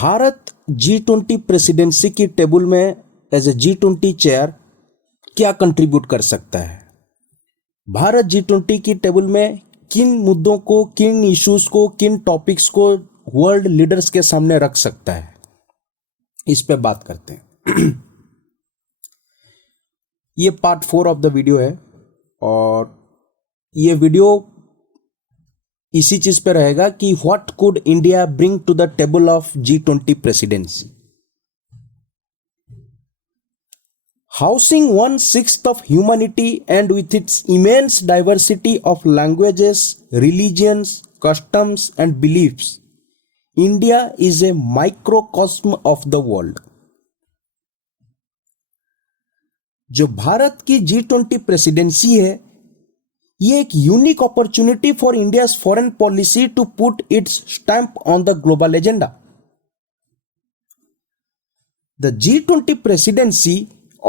Bharat G20 presidency की table में as a G20 chair क्या कंट्रीब्यूट कर सकता है? भारत G20 की टेबल में किन मुद्दों को, किन इश्यूज को, किन टॉपिक्स को वर्ल्ड लीडर्स के सामने रख सकता है, इस पे बात करते हैं। ये पार्ट 4 ऑफ द वीडियो है और ये वीडियो इसी चीज पे रहेगा कि what could India bring to the table of G20 presidency. Housing 1/6 of humanity and with its immense diversity of languages, religions, customs and beliefs, India is a microcosm of the world. जो भारत की G20 presidency है, ये एक unique opportunity for India's foreign policy to put its stamp on the global agenda. The G20 presidency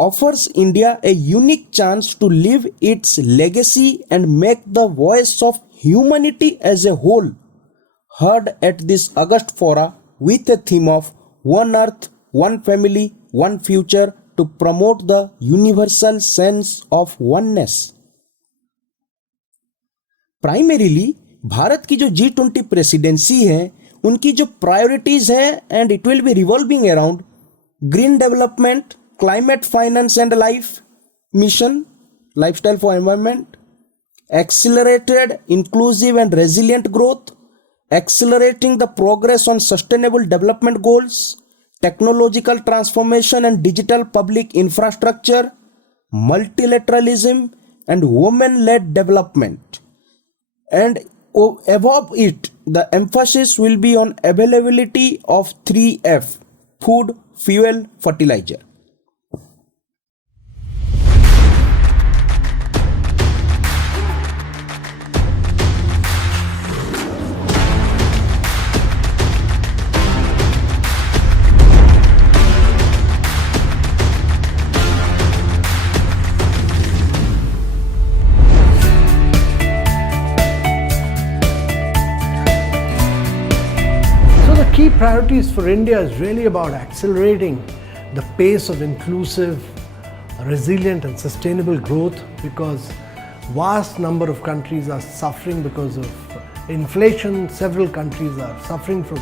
offers India a unique chance to live its legacy and make the voice of humanity as a whole heard at this August fora with a theme of One Earth, One Family, One Future to promote the universal sense of oneness. Primarily Bharat की जो G20 presidency है, उनकी जो priorities हैं and it will be revolving around green development, climate finance and life mission, lifestyle for environment, accelerated inclusive and resilient growth, accelerating the progress on sustainable development goals, technological transformation and digital public infrastructure, multilateralism and women-led development. And above it, the emphasis will be on availability of 3F: food, fuel, fertilizer. Key priorities for India is really about accelerating the pace of inclusive, resilient and sustainable growth, because vast number of countries are suffering because of inflation. Several countries are suffering from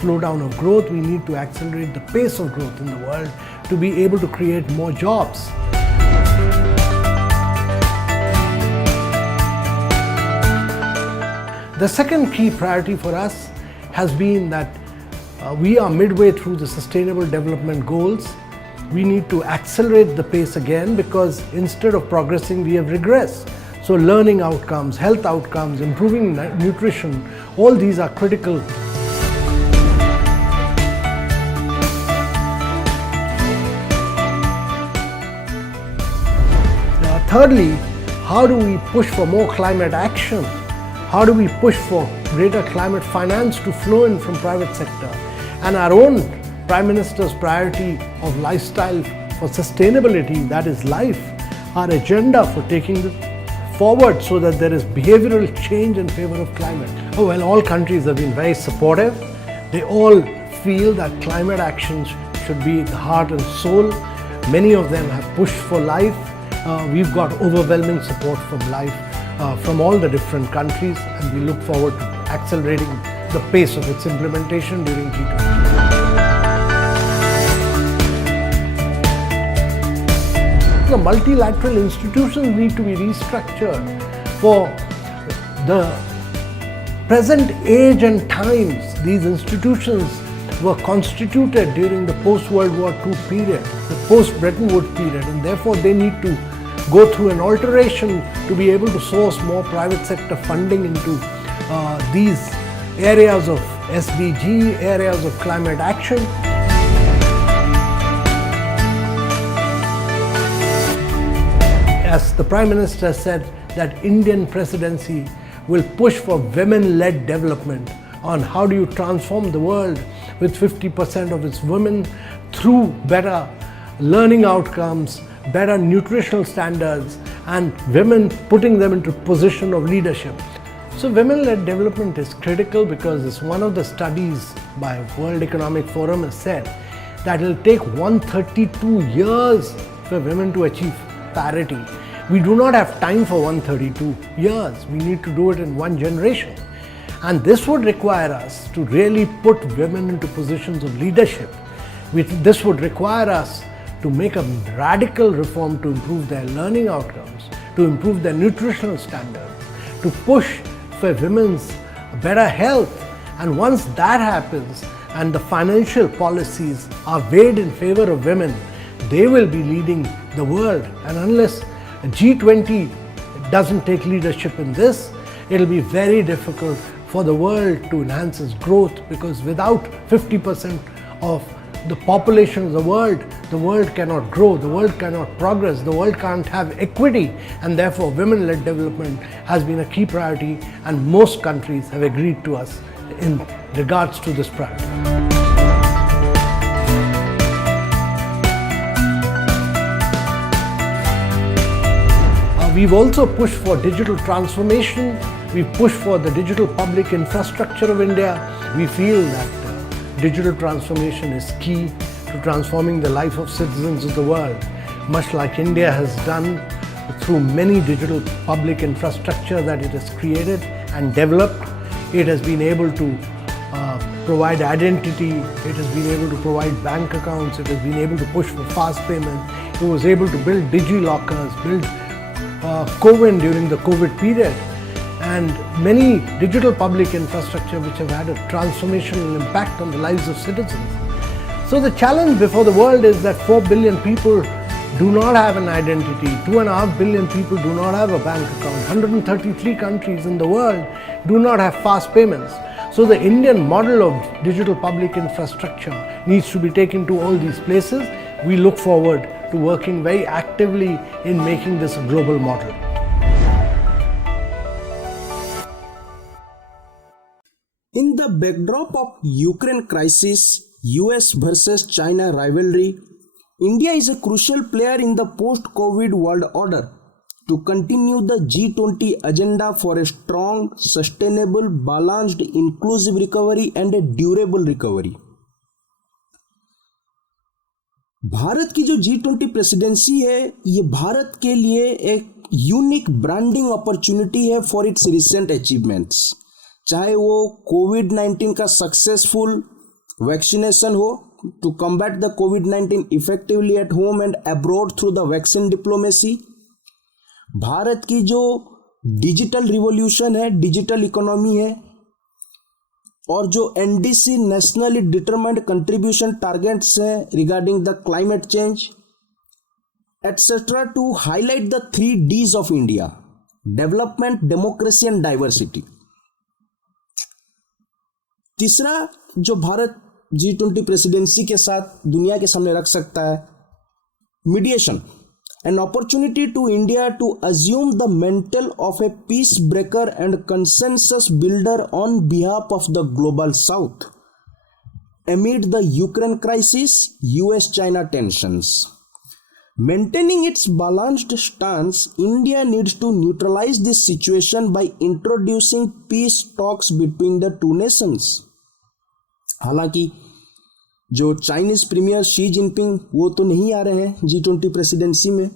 slowdown of growth. We need to accelerate the pace of growth in the world to be able to create more jobs. The second key priority for us has been that we are midway through the Sustainable Development Goals. We need to accelerate the pace again, because instead of progressing, we have regressed. So learning outcomes, health outcomes, improving nutrition, all these are critical. Thirdly, how do we push for more climate action? How do we push for greater climate finance to flow in from private sector? And our own Prime Minister's priority of lifestyle for sustainability, that is life, our agenda for taking it forward so that there is behavioral change in favor of climate. Oh, well, all countries have been very supportive. They all feel that climate actions should be the heart and soul. Many of them have pushed for life. We've got overwhelming support from life, from all the different countries, and we look forward to accelerating the pace of its implementation during G20. The multilateral institutions need to be restructured for the present age and times. These institutions were constituted during the post-World War II period, the post-Bretton Woods period, and therefore they need to go through an alteration to be able to source more private sector funding into these areas of SDG, areas of climate action. As the Prime Minister said, that Indian presidency will push for women-led development on how do you transform the world with 50% of its women through better learning outcomes, better nutritional standards, and women putting them into position of leadership. So women-led development is critical because it's one of the studies by World Economic Forum has said that it will take 132 years for women to achieve parity. We do not have time for 132 years. We need to do it in one generation. And this would require us to really put women into positions of leadership. This would require us to make a radical reform to improve their learning outcomes, to improve their nutritional standards, to push for women's better health. And once that happens and the financial policies are weighed in favor of women, they will be leading the world. And unless G20 doesn't take leadership in this, it will be very difficult for the world to enhance its growth, because without 50% of the population of the world cannot grow, the world cannot progress, the world can't have equity, and therefore women-led development has been a key priority, and most countries have agreed to us in regards to this priority. We've also pushed for digital transformation. We've pushed for the digital public infrastructure of India. We feel that digital transformation is key to transforming the life of citizens of the world, much like India has done through many digital public infrastructure that it has created and developed. It has been able to provide identity, it has been able to provide bank accounts, it has been able to push for fast payment, it was able to build digi-lockers, build CoWIN during the COVID period, and many digital public infrastructure which have had a transformational impact on the lives of citizens. So the challenge before the world is that 4 billion people do not have an identity, 2.5 billion people do not have a bank account, 133 countries in the world do not have fast payments. So the Indian model of digital public infrastructure needs to be taken to all these places. We look forward to working very actively in making this a global model. In the backdrop of Ukraine crisis, US versus China rivalry, India is a crucial player in the post-COVID world order to continue the G20 agenda for a strong, sustainable, balanced, inclusive recovery and a durable recovery. Bharat की जो G20 presidency है, ये भारत के लिए एक unique branding opportunity है for its recent achievements, चाहे वो कोविड-19 का सक्सेसफुल वैक्सीनेशन हो टू कम्बैट द कोविड-19 effectively at home and abroad through the vaccine diplomacy, Bharat की जो डिजिटल रिवॉल्यूशन है, डिजिटल इकोनॉमी है, और जो NDC nationally determined contribution targets हैं regarding the climate change etcetera, to highlight the 3 Ds of India: development, democracy and diversity. तीसरा जो Bharat G20 presidency के साथ दुनिया के सामने रख सकता है, mediation, an opportunity to India to assume the mantle of a peace breaker and consensus builder on behalf of the global south amid the Ukraine crisis, US-China tensions. Maintaining its balanced stance, India needs to neutralize this situation by introducing peace talks between the two nations. हालांकि जो Chinese premiere Xi Jinping वो तो नहीं आ रहे हैं G20 presidency में,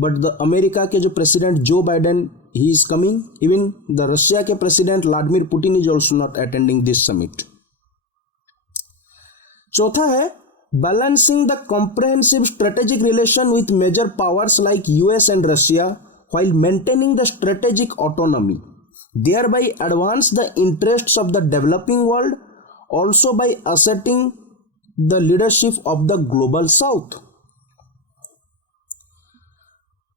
but the America के जो president Joe Biden he is coming, even the Russia के president Vladimir Putin is also not attending this summit. चौथा है balancing the comprehensive strategic relation with major powers like US and Russia while maintaining the strategic autonomy, thereby advance the interests of the developing world, also by asserting the leadership of the global south.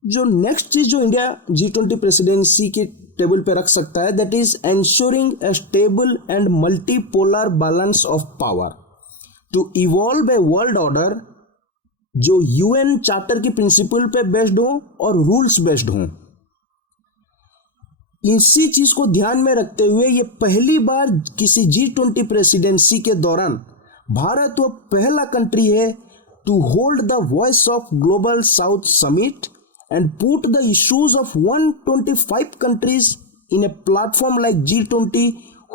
जो next चीज जो India G20 presidency के table पे रख सकता है, that is ensuring a stable and multipolar balance of power to evolve a world order जो UN charter की प्रिंसिपल पे बेस्ड हो और रूल्स बेस्ड हो. इसी चीज को ध्यान में रखते हुए ये पहली बार किसी G20 प्रेसिडेंसी के दौरान भारत वो पहला कंट्री है to hold the voice of global south summit and put the issues of 125 countries in a platform like G20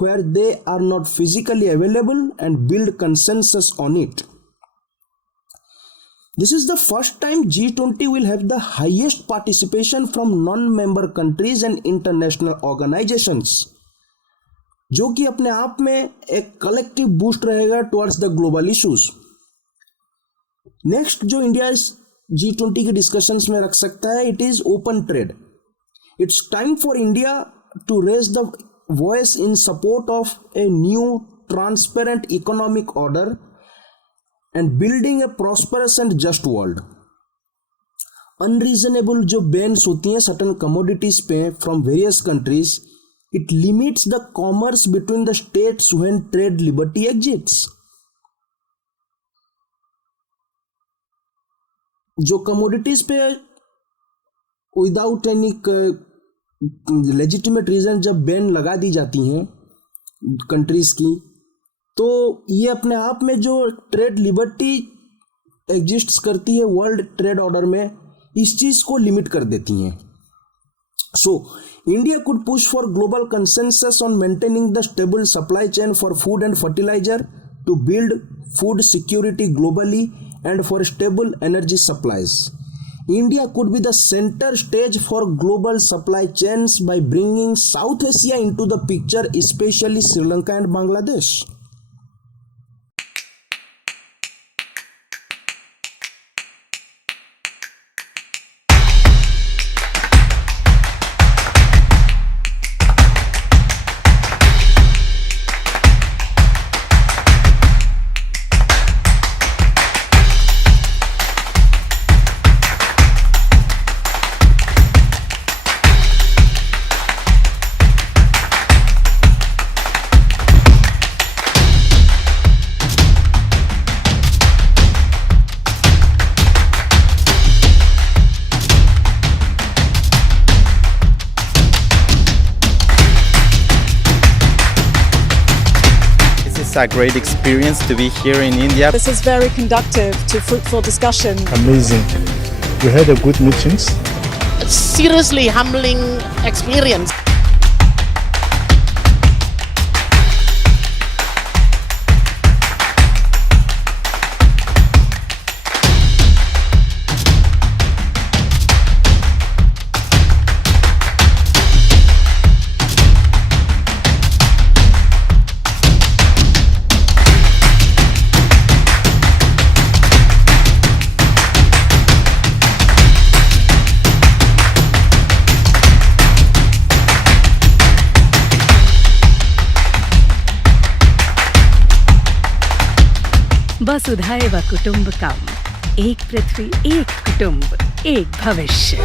where they are not physically available and build consensus on it. This is the first time G20 will have the highest participation from non-member countries and international organizations, जो कि अपने आप में एक collective boost रहेगा towards the global issues. Next जो India G20 के discussions में रख सकता है, it is open trade. It's time for India to raise the voice in support of a new transparent economic order and building a prosperous and just world. Unreasonable जो bans होती हैं certain commodities पे from various countries, it limits the commerce between the states when trade liberty exists. जो commodities पे without any legitimate reason जब ban लगा दी जाती हैं कंट्रीज की, तो ये अपने आप में जो ट्रेड लिबर्टी एग्जिस्ट करती है वर्ल्ड ट्रेड ऑर्डर में, इस चीज को लिमिट कर देती हैं। So, India could push for global consensus on maintaining the stable supply chain for food and fertilizer to build food security globally and for stable energy supplies. India could be the center stage for global supply chains by bringing South Asia into the picture, especially Sri Lanka and Bangladesh. It's a great experience to be here in India. This is very conducive to fruitful discussion. Amazing. We had a good meetings. Seriously humbling experience. वसुधैव कुटुम्बकम्, एक पृथ्वी एक कुटुंब एक भविष्य।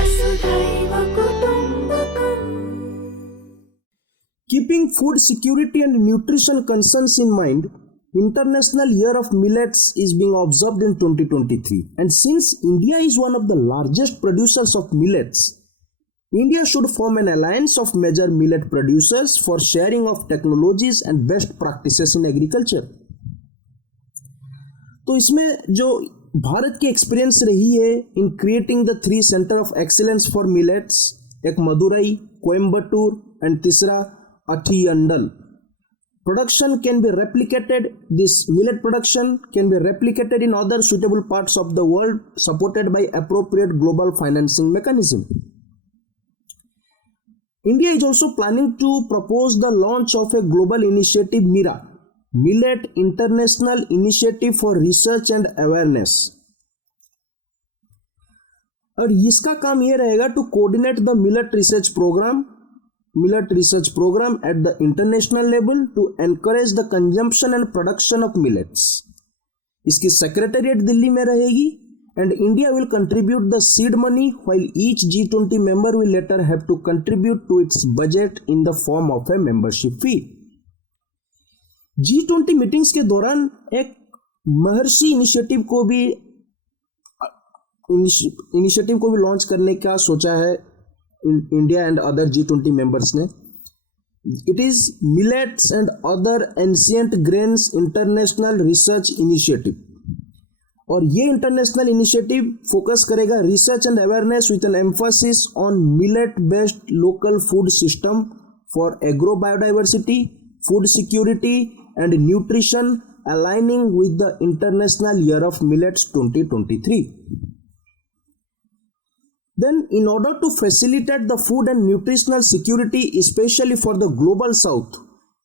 Keeping food security and nutrition concerns in mind, International Year of Millets is being observed in 2023, and since India is one of the largest producers of millets, India should form an alliance of major millet producers for sharing of technologies and best practices in agriculture. तो इसमें जो भारत की experience रही है in creating the 3 centre of excellence for millets, एक Madurai, Coimbatore and तीसरा Athiyandal. Production can be replicated, this millet production can be replicated in other suitable parts of the world supported by appropriate global financing mechanism. India is also planning to propose the launch of a global initiative MIRA, Millet International Initiative for Research and Awareness, और इसका काम यह रहेगा to coordinate the millet research programme at the international level to encourage the consumption and production of millets. इसकी secretariat Delhi में रहेगी and India will contribute the seed money while each G20 member will later have to contribute to its budget in the form of a membership fee. G20 meetings के दौरान एक महर्षि initiative को भी launch करने का सोचा है India and other G20 members ने। It is millets and other ancient grains international research initiative, और ये इंटरनेशनल इनिशिएटिव फोकस करेगा research and awareness with an emphasis on millet based local food system for agrobiodiversity, food security, and nutrition, aligning with the International Year of Millets 2023. Then, in order to facilitate the food and nutritional security, especially for the global south,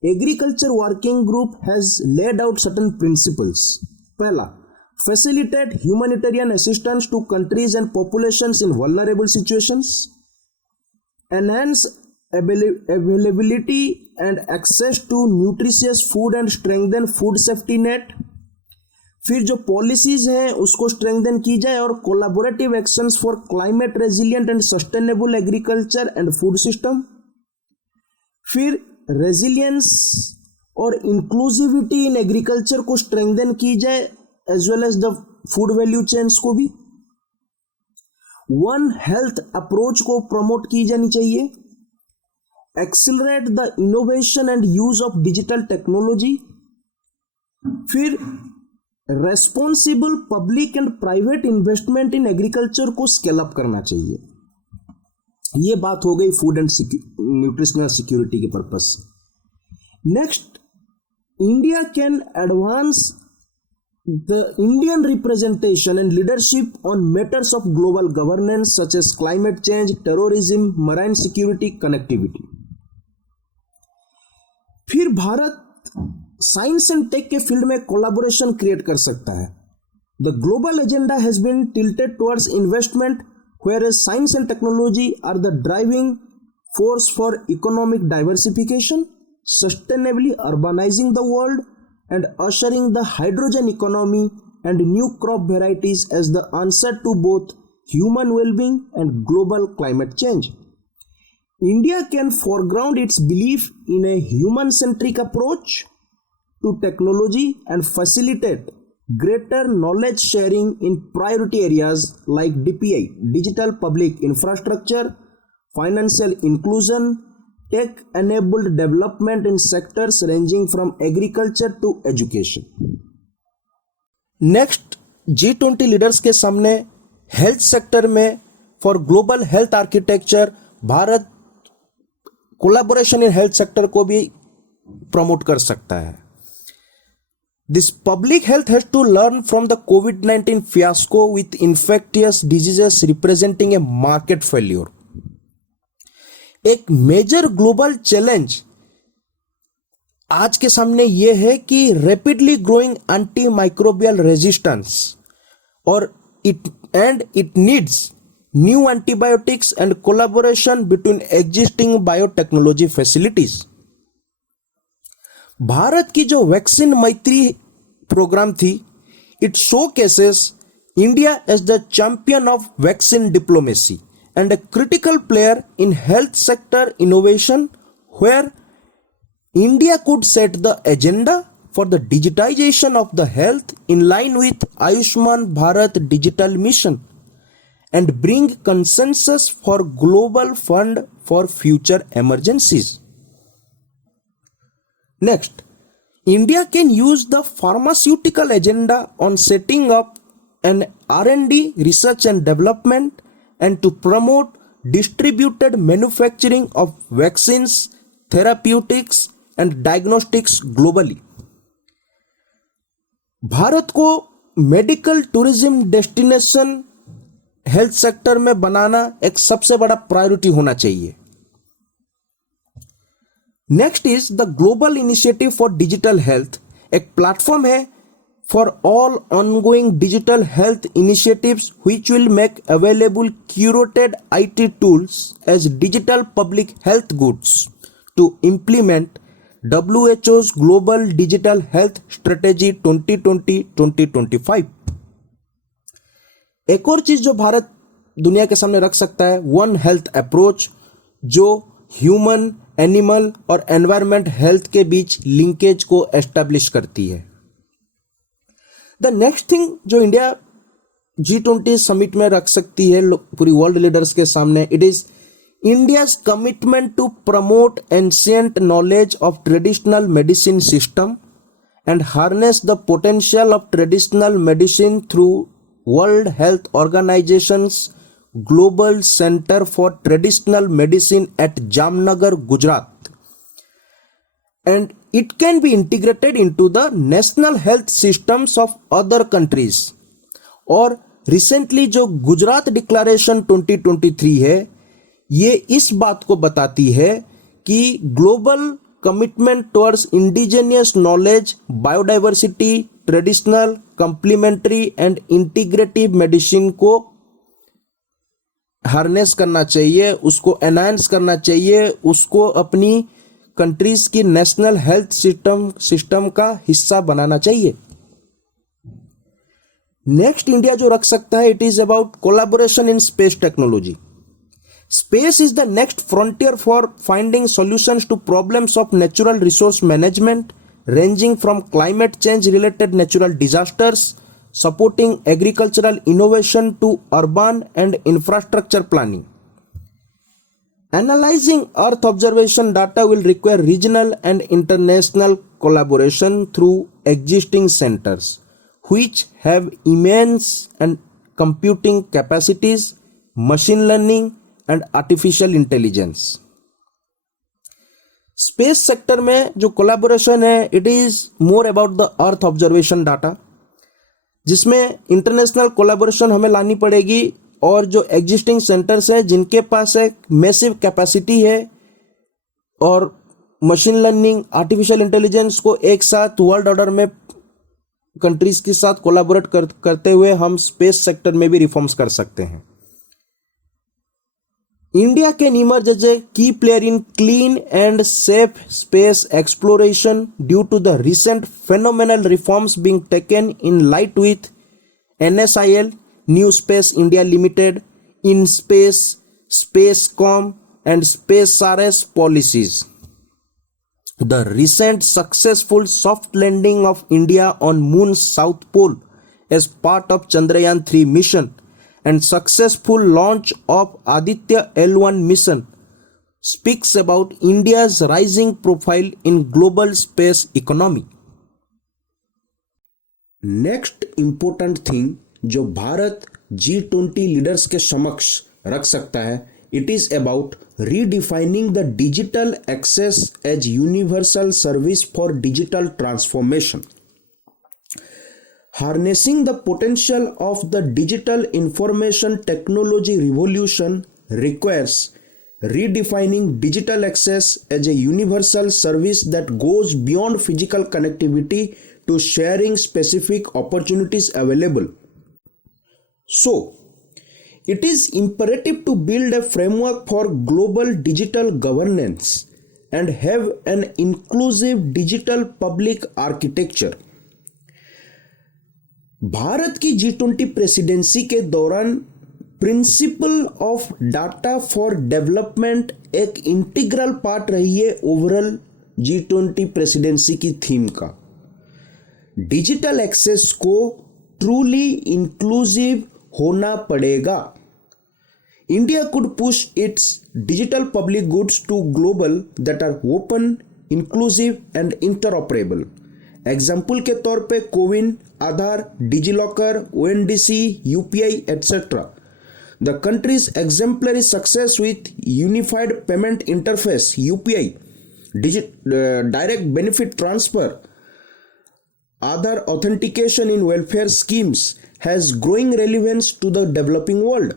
Agriculture Working Group has laid out certain principles. Pehla, facilitate humanitarian assistance to countries and populations in vulnerable situations, enhance availability and access to nutritious food and strengthen food safety net. फिर जो policies हैं उसको strengthen की जाए और collaborative actions for climate resilient and sustainable agriculture and food system. फिर resilience और inclusivity in agriculture को स्ट्रेंथन की जाए as well as the food value chains को भी. वन हेल्थ अप्रोच को प्रमोट की जानी चाहिए. Accelerate the innovation and use of digital technology. फिर responsible public and private investment in agriculture को स्केल अप करना चाहिए. ये बात हो गई फूड एंड न्यूट्रिशनल सिक्योरिटी के पर्पस से. Next, India can advance the Indian representation and leadership on matters of global governance such as climate change, terrorism, marine security, connectivity. फिर भारत साइंस एंड टेक के फील्ड में collaboration create कर सकता है. The global agenda has been tilted towards investment, whereas science and technology are the driving force for economic diversification, sustainably urbanizing the world, and ushering the hydrogen economy and new crop varieties as the answer to both human well-being and global climate change. India can foreground its belief in a human-centric approach to technology and facilitate greater knowledge sharing in priority areas like DPI, digital public infrastructure, financial inclusion, tech-enabled development in sectors ranging from agriculture to education. Next, G20 leaders के सामने health sector में for global health architecture Bharat collaboration in health sector को भी promote कर सकता है. This public health has to learn from the COVID-19 fiasco with infectious diseases representing a market failure. एक major global challenge आज के सामने यह है कि rapidly growing anti microbial resistance और it needs new antibiotics and collaboration between existing biotechnology facilities. Bharat की जो वैक्सीन मैत्री प्रोग्राम थी, it showcases India as the champion of vaccine diplomacy and a critical player in health sector innovation, where India could set the agenda for the digitisation of the health in line with Ayushman Bharat digital mission and bring consensus for global fund for future emergencies. Next, India can use the pharmaceutical agenda on setting up an R&D research and development and to promote distributed manufacturing of vaccines, therapeutics and diagnostics globally. Bharat को medical tourism destination health sector में बनाना एक सबसे बड़ा priority होना चाहिए. Next is the global initiative for digital health. एक platform है for all ongoing digital health initiatives which will make available curated IT tools as digital public health goods to implement WHO's global digital health strategy 2020-2025. एक और चीज जो भारत दुनिया के सामने रख सकता है, वन हेल्थ अप्रोच, जो ह्यूमन, एनिमल और एनवायरमेंट हेल्थ के बीच लिंकेज को एस्टैब्लिश करती है. द नेक्स्ट थिंग जो इंडिया G20 समिट में रख सकती है पूरी वर्ल्ड लीडर्स के सामने, it is India's commitment to promote ancient knowledge of traditional medicine system and harness the potential of traditional medicine through world health organisation's global centre for traditional medicine at Jamnagar, Gujarat. and it can be integrated into the national health systems of other countries. और recently जो Gujarat declaration 2023 है, ये इस बात को बताती है कि global commitment towards indigenous knowledge, biodiversity, traditional, complementary and integrative medicine को हार्नेस करना चाहिए, उसको एनहांस करना चाहिए, उसको अपनी कंट्रीज की नेशनल हेल्थ सिस्टम का हिस्सा बनाना चाहिए. नेक्स्ट इंडिया जो रख सकता है, it is about collaboration in space technology. Space is the next frontier for finding solutions to problems of natural resource management, ranging from climate change related natural disasters, supporting agricultural innovation to urban and infrastructure planning. Analyzing Earth observation data will require regional and international collaboration through existing centers, which have immense and computing capacities, machine learning, and artificial intelligence. Space sector में जो collaboration है, it is more about the earth observation data, जिसमें international collaboration हमें लानी पड़ेगी. और जो existing centres हैं जिनके पास एक मैसिव कैपेसिटी है और मशीन लर्निंग, आर्टिफिशियल इंटेलिजेंस को एक साथ वर्ल्ड ऑर्डर में कंट्रीज के साथ कोलैबोरेट करते हुए हम स्पेस सेक्टर में भी रिफॉर्म्स कर सकते हैं. India can emerge as a key player in clean and safe space exploration due to the recent phenomenal reforms being taken in light with NSIL, New Space India Limited, InSpace, Spacecom and SpaceRS policies. The recent successful soft landing of India on Moon's South Pole as part of Chandrayaan-3 mission and successful launch of Aditya L1 mission speaks about India's rising profile in global space economy. Next important thing जो Bharat G20 leaders के समक्ष रख सकता है, it is about redefining the digital access as universal service for digital transformation. Harnessing the potential of the digital information technology revolution requires redefining digital access as a universal service that goes beyond physical connectivity to sharing specific opportunities available. So, it is imperative to build a framework for global digital governance and have an inclusive digital public architecture. Bharat की G20 presidency के दौरान principle of data for development एक integral part रही है overall G20 presidency की theme का. Digital access को truly inclusive होना पड़ेगा. India could push its digital public goods to global that are open, inclusive and interoperable. Example के तौर पे CoWIN, Aadhaar, DigiLocker, ONDC, UPI, etc. The country's exemplary success with Unified Payment Interface (UPI), direct benefit transfer, Aadhaar authentication in welfare schemes has growing relevance to the developing world.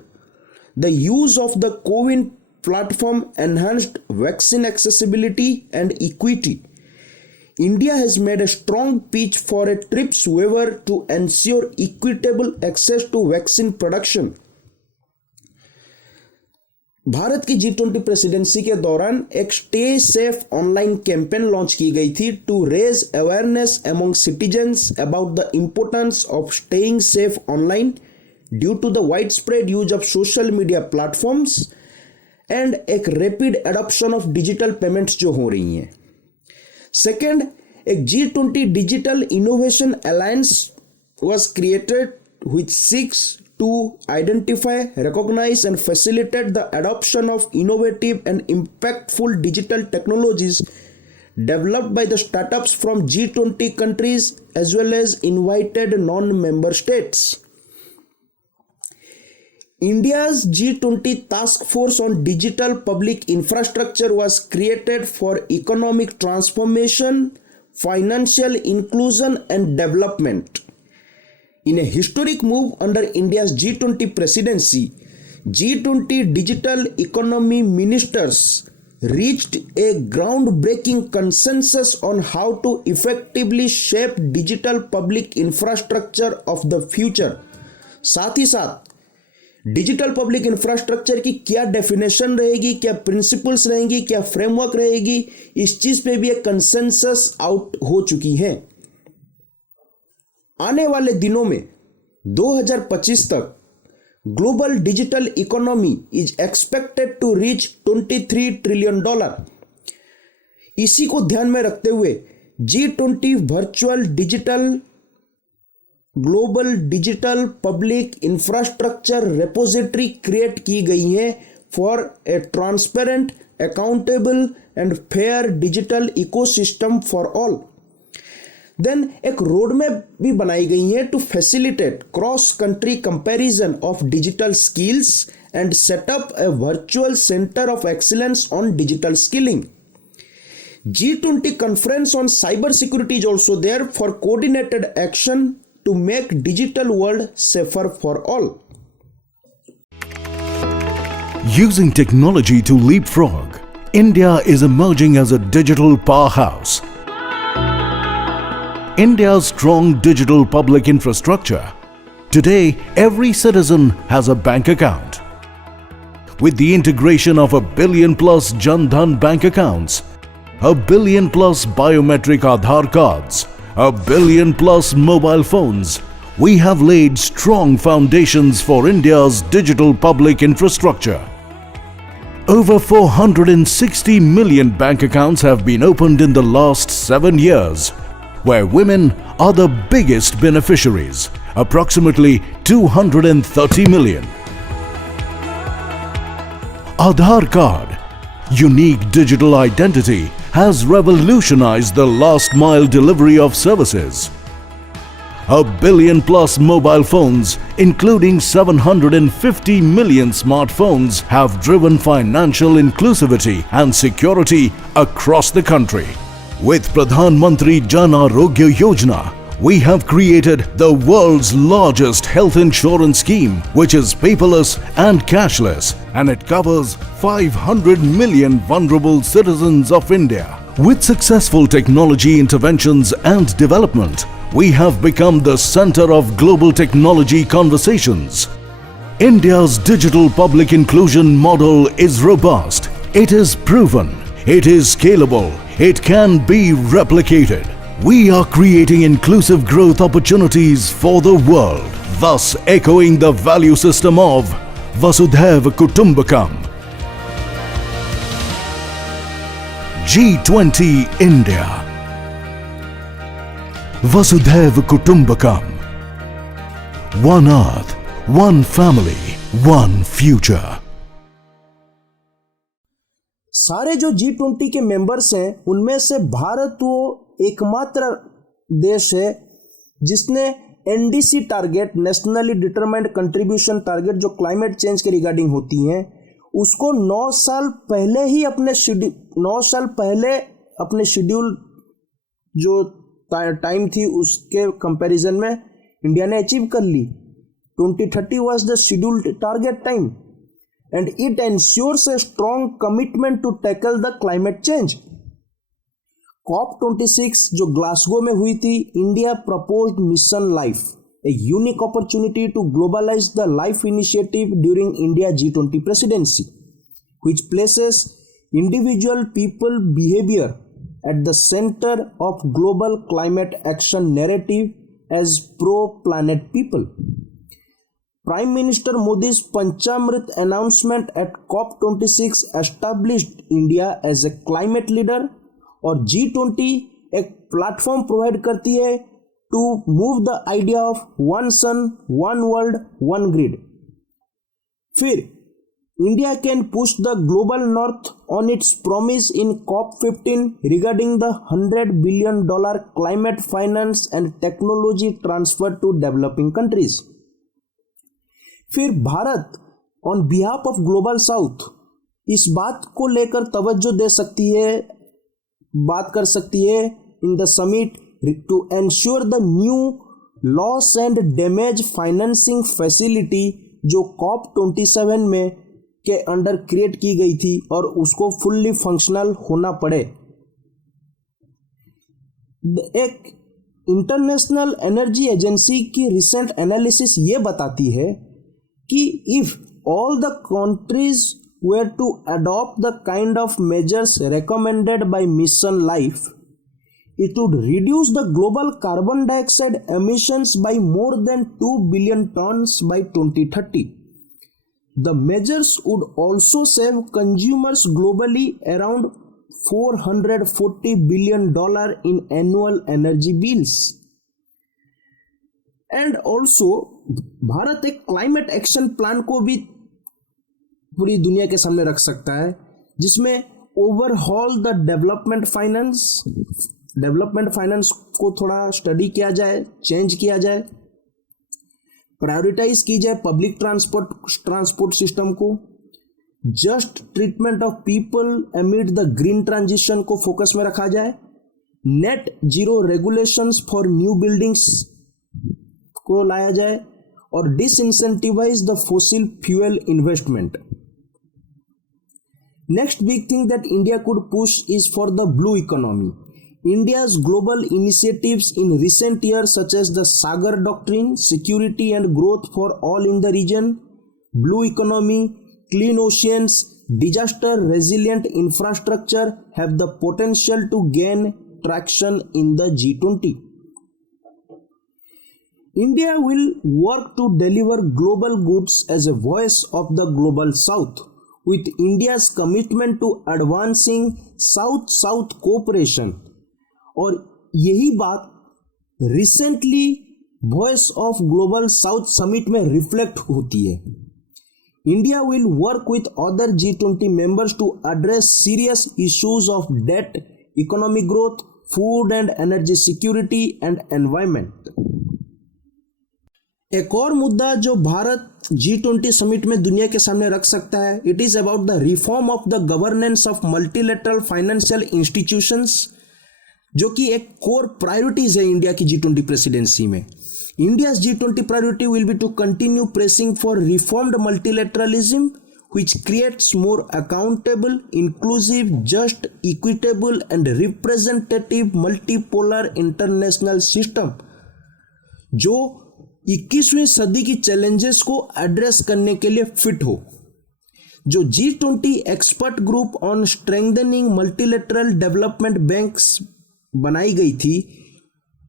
The use of the CoWIN platform enhanced vaccine accessibility and equity. India has made a strong pitch for a TRIPS waiver to ensure equitable access to vaccine production. Bharat की G20 presidency के दौरान एक stay safe online campaign launch की गई थी to raise awareness among citizens about the importance of staying safe online due to the wide spread use of social media platforms and एक rapid adoption of digital payments जो हो रही हैं. Second, a G20 Digital Innovation Alliance was created which seeks to identify, recognize and facilitate the adoption of innovative and impactful digital technologies developed by the startups from G20 countries as well as invited non-member states. India's G20 Task Force on Digital Public Infrastructure was created for economic transformation, financial inclusion, and development. In a historic move under India's G20 presidency, G20 digital economy ministers reached a groundbreaking consensus on how to effectively shape digital public infrastructure of the future. साथ ही साथ digital public infrastructure की क्या definition रहेगी, क्या principles रहेंगी, क्या framework रहेगी, इस चीज पे भी एक कंसेंसस आउट हो चुकी है। आने वाले दिनों में 2025 तक global digital economy is expected to reach $23 trillion. इसी को ध्यान में रखते हुए G20 virtual digital global digital public infrastructure repository create की गई है for a transparent, accountable and fair digital ecosystem for all. Then एक रोड मैप भी बनाई गई है to facilitate cross country comparison of digital skills and setup a virtual centre of excellence on digital skilling. G20 conference on cyber security is also there for coordinated action to make digital world safer for all. Using technology to leapfrog, India is emerging as a digital powerhouse. India's strong digital public infrastructure. Today, every citizen has a bank account. With the integration of 1 billion plus Jan Dhan bank accounts, 1 billion plus biometric Aadhaar cards, 1 billion plus mobile phones, we have laid strong foundations for India's digital public infrastructure. Over 460 million bank accounts have been opened in the last 7 years, where women are the biggest beneficiaries, approximately 230 million. Aadhaar card, unique digital identity, has revolutionized the last mile delivery of services. 1 billion plus mobile phones, including 750 million smartphones, have driven financial inclusivity and security across the country. With Pradhan Mantri Jan Arogya Yojana, we have created the world's largest health insurance scheme, which is paperless and cashless, and it covers 500 million vulnerable citizens of India. With successful technology interventions and development, we have become the center of global technology conversations. India's digital public inclusion model is robust, it is proven, it is scalable, it can be replicated. We are creating inclusive growth opportunities for the world, thus echoing the value system of Vasudhaiva Kutumbakam. G20 India. Vasudhaiva Kutumbakam. One earth, one family, one future. सारे जो G20 के members हैं उनमें से भारत वो एकमात्र देश है जिसने NDC target, nationally determined contribution target, जो क्लाइमेट चेंज के रिगार्डिंग होती हैं, उसको 9 साल पहले ही अपने शेड्यूल जो टाइम थी उसके कंपैरिजन में इंडिया ने अचीव कर ली। 2030 was the scheduled target time and it ensures a strong commitment to tackle the climate change. COP26 जो ग्लासगो में हुई थी, India proposed Mission Life, a unique opportunity to globalize the life initiative during India G20 presidency, which places individual people behavior at the center of global climate action narrative as pro-planet people. Prime Minister Modi's Panchamrit announcement at COP26 established India as a climate leader और G20 एक platform provide करती है to move the idea of one sun, one world, one grid. फिर India can push the global north on its promise in COP15 regarding the $100 billion climate finance and technology transfer to developing countries. फिर Bharat on behalf of global south इस बात को लेकर तवज्जो दे सकती है, बात कर सकती है in the summit to ensure the new loss and damage financing facility जो COP27 में के अंडर क्रिएट की गई थी और उसको फुल्ली फंक्शनल होना पड़े। एक इंटरनेशनल एनर्जी एजेंसी की रिसेंट एनालिसिस ये बताती है कि if all the countries were to adopt the kind of measures recommended by Mission Life, it would reduce the global carbon dioxide emissions by more than 2 billion tons by 2030. The measures would also save consumers globally around $440 billion in annual energy bills. And also, Bharat एक climate action plan को भी पूरी दुनिया के सामने रख सकता है, जिसमें ओवरहॉल द डेवलपमेंट फाइनेंस को थोड़ा स्टडी किया जाए, चेंज किया जाए, प्रायोरिटाइज की जाए पब्लिक ट्रांसपोर्ट सिस्टम को, just treatment of people amid the green transition को फोकस में रखा जाए, net zero regulations for new buildings को लाया जाए और disincentivise the fossil fuel investment. Next big thing that India could push is for the blue economy. India's global initiatives in recent years such as the Sagar Doctrine, security and growth for all in the region, blue economy, clean oceans, disaster resilient infrastructure have the potential to gain traction in the G20. India will work to deliver global goods as a voice of the global south. With India's commitment to advancing South-South cooperation, और यही बात recently voice of global south summit में reflect होती है। India will work with other G20 members to address serious issues of debt, economic growth, food and energy security and environment. एक और मुद्दा जो भारत G20 समिट में दुनिया के सामने रख सकता है, it is about the reform of the governance of multilateral financial institutions, जो कि एक कोर प्रायोरिटीज है इंडिया की G20 प्रेसिडेंसी में। India's G20 priority will be to continue pressing for reformed multilateralism which creates more accountable, inclusive, just, equitable and representative multipolar international system जो 21वीं सदी की चैलेंजेस को एड्रेस करने के लिए फिट हो। जो G20 expert group on strengthening multilateral development banks बनाई गई थी,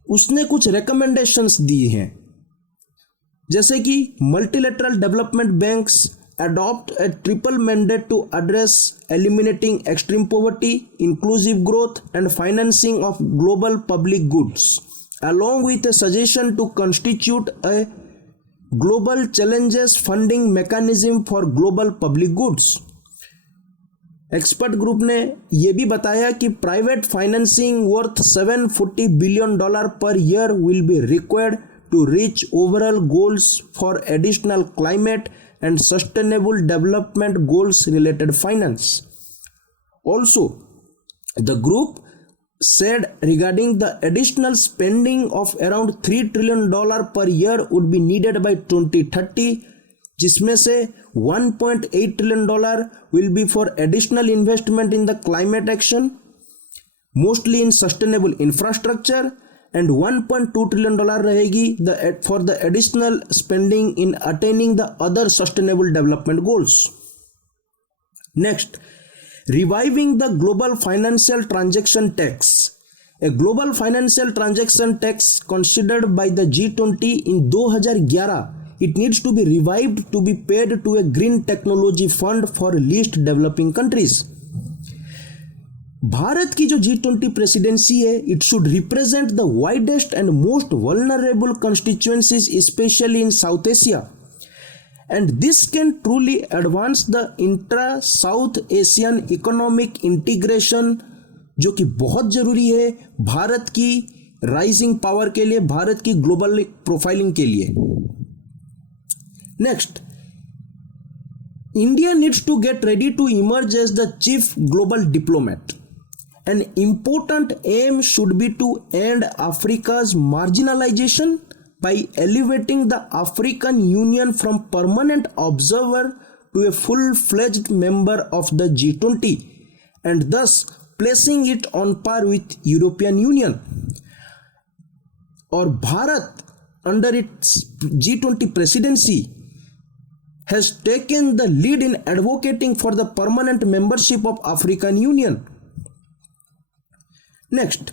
उसने कुछ रिकमेंडेशंस दी हैं, जैसे कि multilateral development banks adopt a triple mandate to address eliminating extreme poverty, inclusive growth and financing of global public goods, along with a suggestion to constitute a global challenges funding mechanism for global public goods. Expert group ने यह भी बताया कि private financing worth $740 billion per year will be required to reach overall goals for additional climate and sustainable development goals related finance. Also, the group said regarding the additional spending of around $3 trillion per year would be needed by 2030, जिसमें से $1.8 trillion will be for additional investment in the climate action, mostly in sustainable infrastructure, and $1.2 trillion रहेगी for the additional spending in attaining the other sustainable development goals. Next, reviving the global financial transaction tax. A global financial transaction tax considered by the G20 in 2011, it needs to be revived to be paid to a green technology fund for least developing countries. Bharat की जो G20 presidency है, it should represent the widest and most vulnerable constituencies specially in south Asia, and this can truly advance the intra south Asian economic integration, जो कि बहुत जरूरी है भारत की rising power के लिए, भारत की ग्लोबल प्रोफाइलिंग के लिए। Next, India needs to get ready to emerge as the chief global diplomat. An important aim should be to end Africa's marginalization by elevating the African Union from permanent observer to a full-fledged member of the G20 and thus placing it on par with European Union. Or Bharat under its G20 presidency has taken the lead in advocating for the permanent membership of African Union. Next,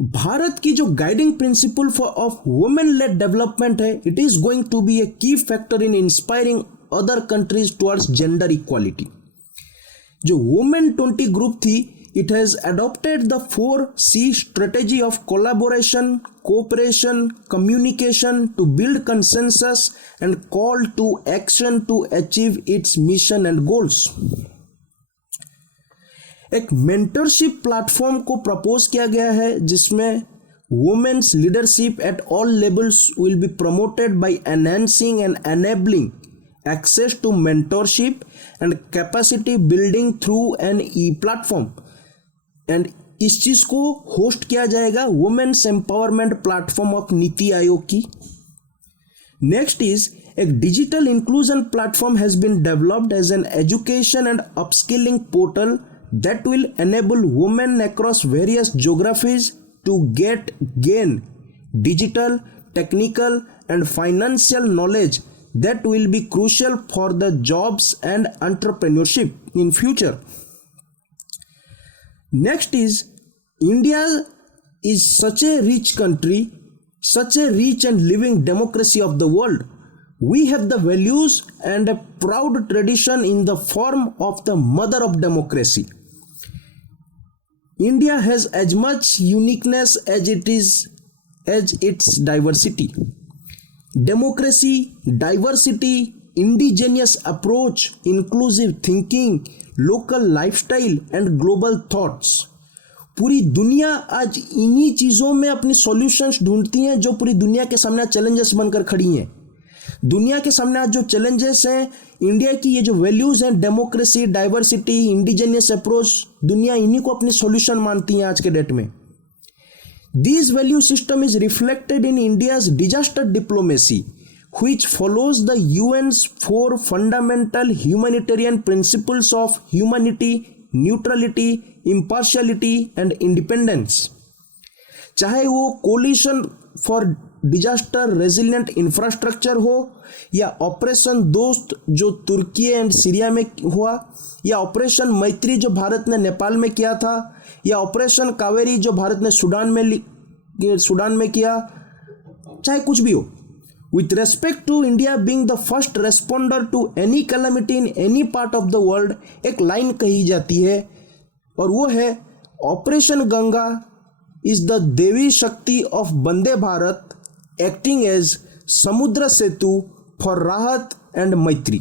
Bharat की जो guiding principle of women led development है, it is going to be a key factor in inspiring other countries towards gender equality. जो women 20 group थी, it has adopted the 4C strategy of collaboration, cooperation, communication to build consensus and call to action to achieve its mission and goals. एक mentorship platform को propose किया गया है जिसमें women's leadership at all levels will be promoted by enhancing and enabling access to mentorship and capacity building through an e platform. And इस चीज को host किया जाएगा women's empowerment platform of NITI Aayog की. नेक्स्ट इज एक digital inclusion platform has been developed as an education and upskilling portal that will enable women across various geographies to gain digital, technical and financial knowledge that will be crucial for the jobs and entrepreneurship in future. Next is India is such a rich country, such a rich and living democracy of the world. We have the values and a proud tradition in the form of the mother of democracy. India has as much uniqueness as its diversity. Democracy, diversity, indigenous approach, inclusive thinking, local lifestyle and global thoughts. पूरी दुनिया आज इन्हीं चीज़ों में अपनी solutions ढूंढती हैं जो पूरी दुनिया के सामने चैलेंजेस बनकर खड़ी हैं. दुनिया के सामने आज जो चैलेंजेस हैं, इंडिया की ये जो वैल्यूज हैं, डेमोक्रेसी, डाइवर्सिटी, इंडिजिनियस अप्रोच, दुनिया इन्हीं को अपनी सॉल्यूशन मानती है आज के डेट में. This value system is reflected in India's disaster diplomacy which follows the UN's 4 fundamental humanitarian principles of humanity, neutrality, impartiality and independence. चाहे वो coalition for disaster resilient infrastructure हो, या ऑपरेशन दोस्त जो तुर्की एंड सीरिया में हुआ, या ऑपरेशन मैत्री जो भारत ने नेपाल में किया था, या ऑपरेशन कावेरी जो भारत ने सूडान में किया, चाहे कुछ भी हो. With respect to India being the first responder to any calamity in any part of the world, एक लाइन कही जाती है और वो है ऑपरेशन गंगा is the देवी शक्ति of Vande Bharat acting as समुद्र सेतु for राहत एंड मैत्री.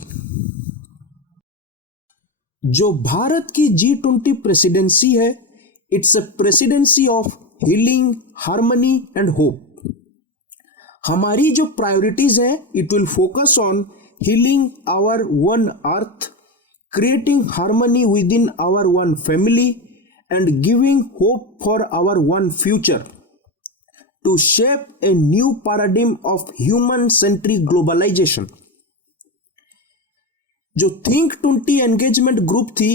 जो भारत की G20 प्रेसिडेंसी है, it's a presidency of healing, harmony and hope. हमारी जो प्रायोरिटीज हैं, it will focus on healing our one earth, creating harmony within our one family and giving hope for our one future to shape a new paradigm of human centric globalisation. जो think 20 engagement group थी,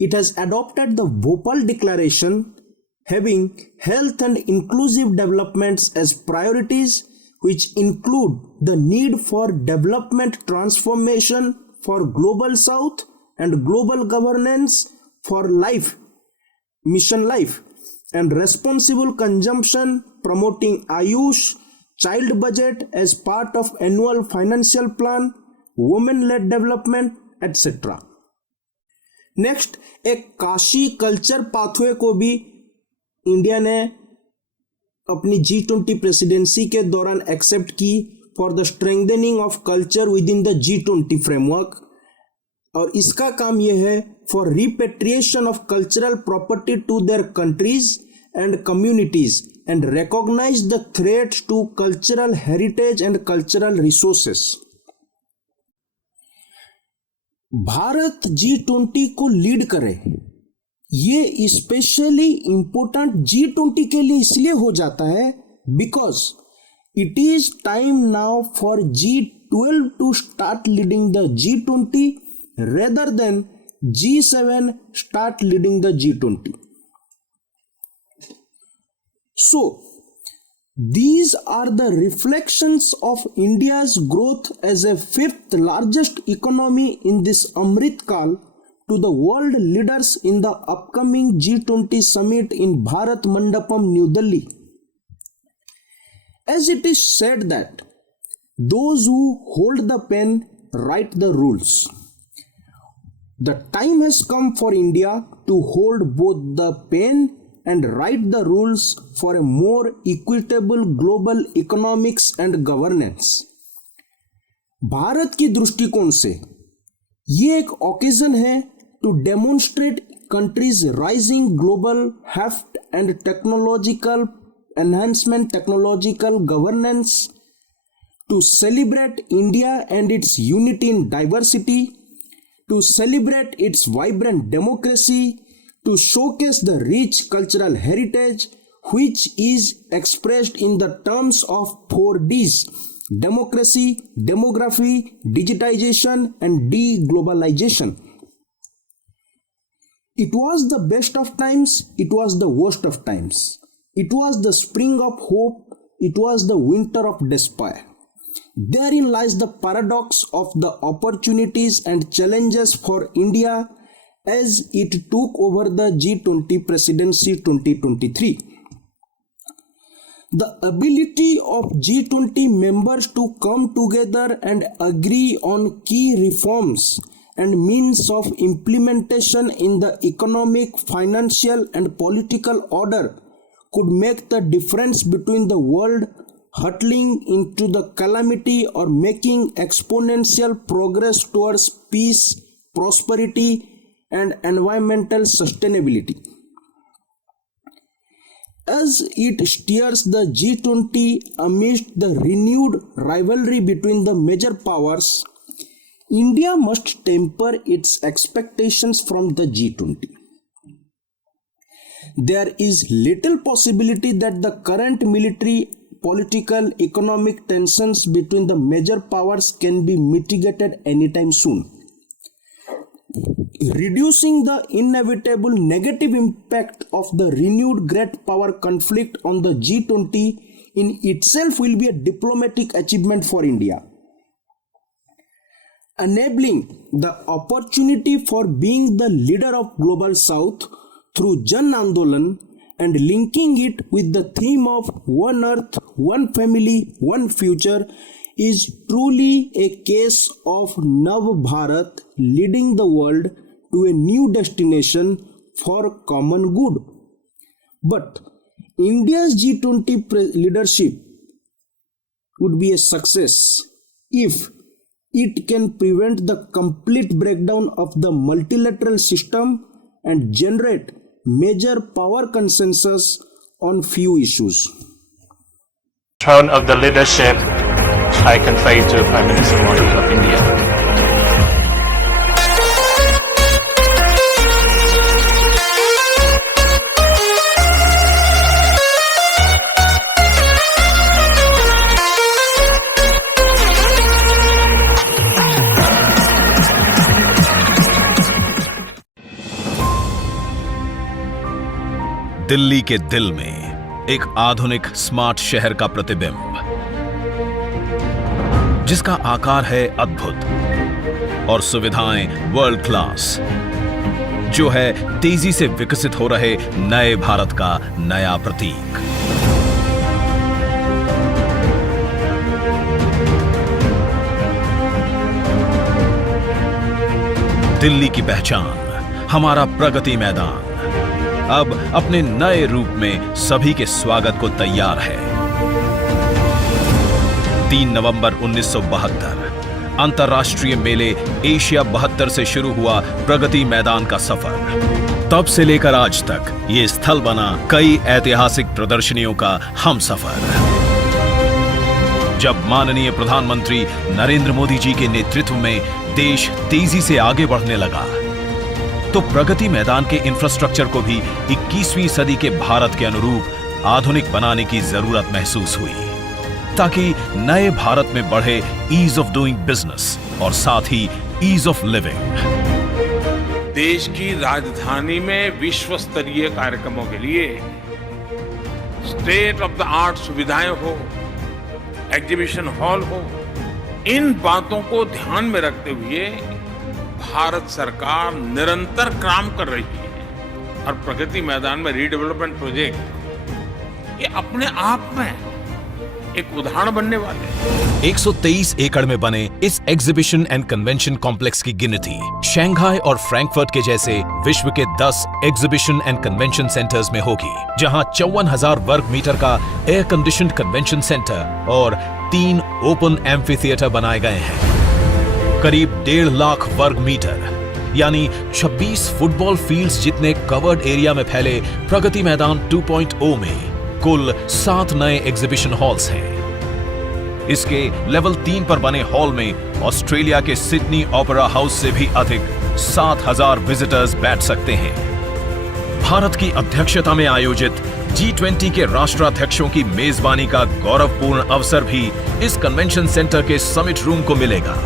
it has adopted the Bhopal declaration having health and inclusive developments as priorities, which include the need for development transformation for global south and global governance for life, mission life, and responsible consumption, promoting Ayush, child budget as part of annual financial plan, women-led development, etc. Next, एक Kashi culture pathway को भी India ने अपनी G20 presidency के दौरान accept की for the strengthening of culture within the G20 framework. और इसका काम यह है for repatriation of cultural property to their countries and communities and recognise the threats to cultural heritage and cultural resources. Bharat G20 को lead करे। ये specially important G20 के लिए इसलिए हो जाता है because it is time now for G12 to start leading the G20 rather than G7 start leading the G20. So, these are the reflections of India's growth as a fifth largest economy in this Amrit Kal to the world leaders in the upcoming G20 summit in Bharat Mandapam, New Delhi. As it is said that those who hold the pen write the rules. The time has come for India to hold both the pen and write the rules for a more equitable global economics and governance. Bharat की दृष्टिकोण से ये एक occasion है to demonstrate countries' rising global heft and technological enhancement, technological governance, to celebrate India and its unity in diversity, to celebrate its vibrant democracy, to showcase the rich cultural heritage which is expressed in the terms of 4Ds: democracy, demography, digitization, and deglobalization. It was the best of times, it was the worst of times. It was the spring of hope, it was the winter of despair. Therein lies the paradox of the opportunities and challenges for India as it took over the G20 presidency 2023. The ability of G20 members to come together and agree on key reforms and means of implementation in the economic, financial, and political order could make the difference between the world hurtling into the calamity or making exponential progress towards peace, prosperity, and environmental sustainability. As it steers the G20 amidst the renewed rivalry between the major powers, India must temper its expectations from the G20. There is little possibility that the current military, political, economic tensions between the major powers can be mitigated anytime soon. Reducing the inevitable negative impact of the renewed great power conflict on the G20 in itself will be a diplomatic achievement for India. Enabling the opportunity for being the leader of Global South through Jan Andolan and linking it with the theme of One Earth, One Family, One Future is truly a case of Nav Bharat leading the world to a new destination for common good. But India's G20 leadership would be a success if it can prevent the complete breakdown of the multilateral system and generate major power consensus on few issues. Throne of the leadership I convey to Prime Minister Modi of India. Delhi के दिल में एक आधुनिक smart शहर का प्रतिबिंब, जिसका आकार है अद्भुत और सुविधाएं वर्ल्ड क्लास, जो है तेजी से विकसित हो रहे नए भारत का नया प्रतीक। दिल्ली की पहचान, हमारा प्रगति मैदान अब अपने नए रूप में सभी के स्वागत को तैयार है। 3 नवंबर 1972 अंतर्राष्ट्रीय मेले एशिया 72 से शुरू हुआ प्रगति मैदान का सफर। तब से लेकर आज तक ये स्थल बना कई ऐतिहासिक प्रदर्शनियों का हमसफर। जब माननीय प्रधानमंत्री नरेंद्र मोदी जी के नेतृत्व में देश तेजी से आगे बढ़ने लगा, तो प्रगति मैदान के इंफ्रास्ट्रक्चर को भी 21वीं सदी के भारत के अनुरूप आधुनिक बनाने की जरूरत महसूस हुई, ताकि नए भारत में बढ़े ईज ऑफ डूइंग बिजनेस और साथ ही ईज ऑफ लिविंग। देश की राजधानी में विश्व स्तरीय कार्यक्रमों के लिए स्टेट ऑफ द आर्ट सुविधाएं हो, एग्जीबिशन हॉल हो, इन बातों को ध्यान में रखते हुए भारत सरकार निरंतर काम कर रही है। और प्रगति मैदान में रीडेवलपमेंट प्रोजेक्ट ये अपने आप में एक उदाहरण बनने वाले हैं। 123 एकड़ में बने इस एग्जीबिशन एंड कन्वेंशन कॉम्प्लेक्स की गिनती शंघाई और फ्रैंकफर्ट के जैसे विश्व के 10 एग्जीबिशन एंड कन्वेंशन सेंटर्स में होगी, जहां 54,000 वर्ग मीटर का एयर कंडीशनड कन्वेंशन सेंटर और 3 ओपन एम्फी थिएटर बनाए गए हैं। करीब 1.5 लाख वर्ग मीटर यानी 26 फुटबॉल फील्ड्स जितने कवर्ड एरिया में फैले प्रगति मैदान 2.0 में कुल 7 नए एग्जीबिशन हॉल्स हैं। इसके लेवल 3 पर बने हॉल में ऑस्ट्रेलिया के सिडनी ओपेरा हाउस से भी अधिक 7,000 विजिटर्स बैठ सकते हैं। भारत की अध्यक्षता में आयोजित G20 के राष्ट्राध्यक्षों की मेजबानी का गौरवपूर्ण अवसर भी इस कन्वेंशन सेंटर के समिट रूम को मिलेगा।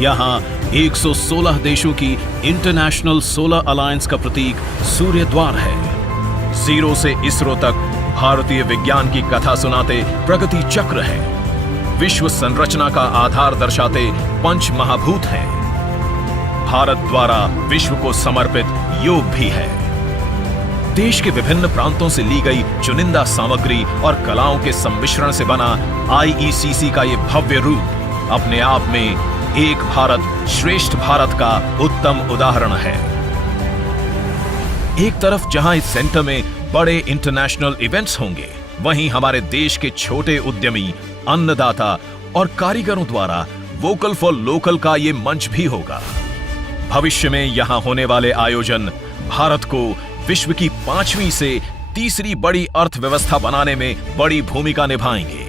यहां 116 देशों की इंटरनेशनल सोलर अलायंस का प्रतीक सूर्य द्वार है। जीरो से इसरो तक भारतीय विज्ञान की कथा सुनाते प्रगति चक्र है। विश्व संरचना का आधार दर्शाते पंच महाभूत हैं। भारत द्वारा विश्व को समर्पित योग भी है। देश के विभिन्न प्रांतों से ली गई चुनिंदा सामग्री और कलाओं के सम्मिश्रण से बना IECC का ये भव्य रूप अपने आप में एक भारत श्रेष्ठ भारत का उत्तम उदाहरण है। एक तरफ जहां इस सेंटर में बड़े इंटरनेशनल इवेंट्स होंगे, वहीं हमारे देश के छोटे उद्यमी, अन्नदाता और कारीगरों द्वारा वोकल फॉर लोकल का ये मंच भी होगा। भविष्य में यहां होने वाले आयोजन भारत को विश्व की 5वीं से तीसरी बड़ी अर्थव्यवस्था बनाने में बड़ी भूमिका निभाएंगे।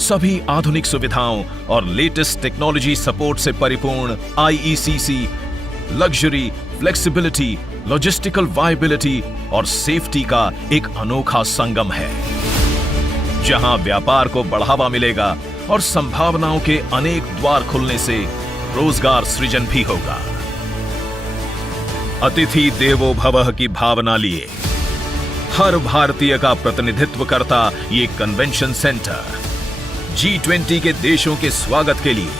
सभी आधुनिक सुविधाओं और लेटेस्ट टेक्नोलॉजी सपोर्ट से परिपूर्ण IECC luxury, flexibility, logistical viability और सेफ्टी का एक अनोखा संगम है, जहां व्यापार को बढ़ावा मिलेगा और संभावनाओं के अनेक द्वार खुलने से रोजगार सृजन भी होगा। अतिथि देवो भवः की भावना लिए हर भारतीय का प्रतिनिधित्व करता ये कन्वेंशन सेंटर G20 के देशों के स्वागत के लिए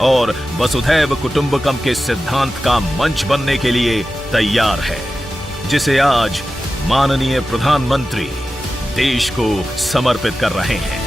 और वसुधैव कुटुंबकम के सिद्धांत का मंच बनने के लिए तैयार है, जिसे आज माननीय प्रधानमंत्री देश को समर्पित कर रहे हैं।